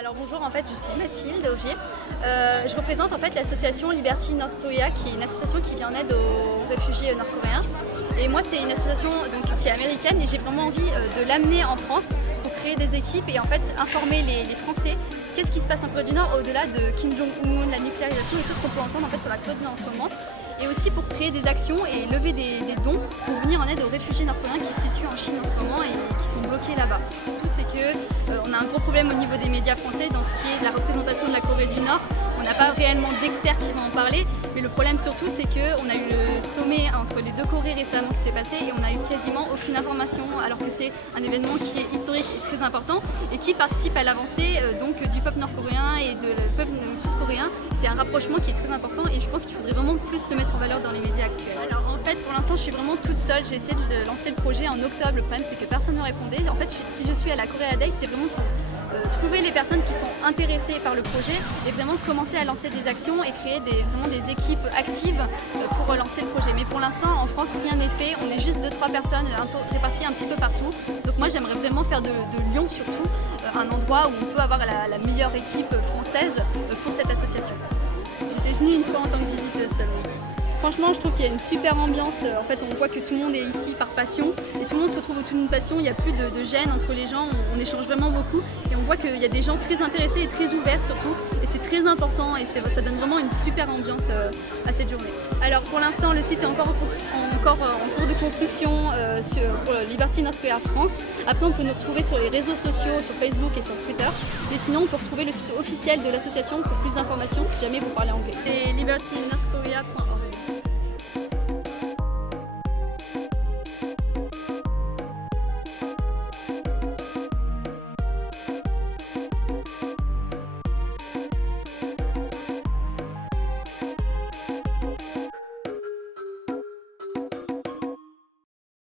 Alors bonjour, en fait je suis Mathilde Augier. Je représente en fait l'association Liberty North Korea, qui est une association qui vient en aide aux réfugiés nord-coréens. Et moi c'est une association qui est américaine et j'ai vraiment envie de l'amener en France pour créer des équipes et en fait informer les Français qu'est-ce qui se passe en Corée du Nord au-delà de Kim Jong-un, la nucléarisation et tout ce qu'on peut entendre en fait sur la Corée du Nord en ce moment. Et aussi pour créer des actions et lever des dons pour venir en aide aux réfugiés nord-coréens qui se situent en Chine en ce moment et qui sont bloqués là-bas. Surtout c'est qu'on a un gros problème au niveau des médias français dans ce qui est de la représentation de la Corée du Nord. On n'a pas réellement d'experts qui vont en parler, mais le problème surtout c'est qu'on a eu le sommet entre les deux Corées récemment qui s'est passé et on n'a eu quasiment aucune information alors que c'est un événement qui est historique et très important et qui participe à l'avancée du peuple nord-coréen et du peuple sud-coréen. C'est un rapprochement qui est très important et je pense qu'il faudrait vraiment plus le mettre en valeur dans les médias actuels. Alors en fait pour l'instant je suis vraiment toute seule, j'ai essayé de lancer le projet en octobre, le problème c'est que personne ne répondait. En fait si je suis à la Korea Day c'est vraiment pour trouver les personnes qui sont intéressées par le projet et vraiment commencer à lancer des actions et créer vraiment des équipes actives pour lancer le projet. Mais pour l'instant en France rien n'est fait, on est juste 2-3 personnes réparties un petit peu partout. Donc moi j'aimerais vraiment faire de Lyon surtout un endroit où on peut avoir la meilleure équipe française pour cette association. J'étais venue une fois en tant que visiteuse seulement. Franchement, je trouve qu'il y a une super ambiance. En fait, on voit que tout le monde est ici par passion et tout le monde se retrouve autour d'une passion. Il n'y a plus de gêne entre les gens, on échange vraiment beaucoup et on voit qu'il y a des gens très intéressés et très ouverts surtout. Et c'est très important et ça donne vraiment une super ambiance à cette journée. Alors pour l'instant, le site est encore en cours de construction pour Liberty North Korea France. Après, on peut nous retrouver sur les réseaux sociaux, sur Facebook et sur Twitter. Mais sinon, on peut retrouver le site officiel de l'association pour plus d'informations si jamais vous parlez anglais. C'est libertynorthkorea.org.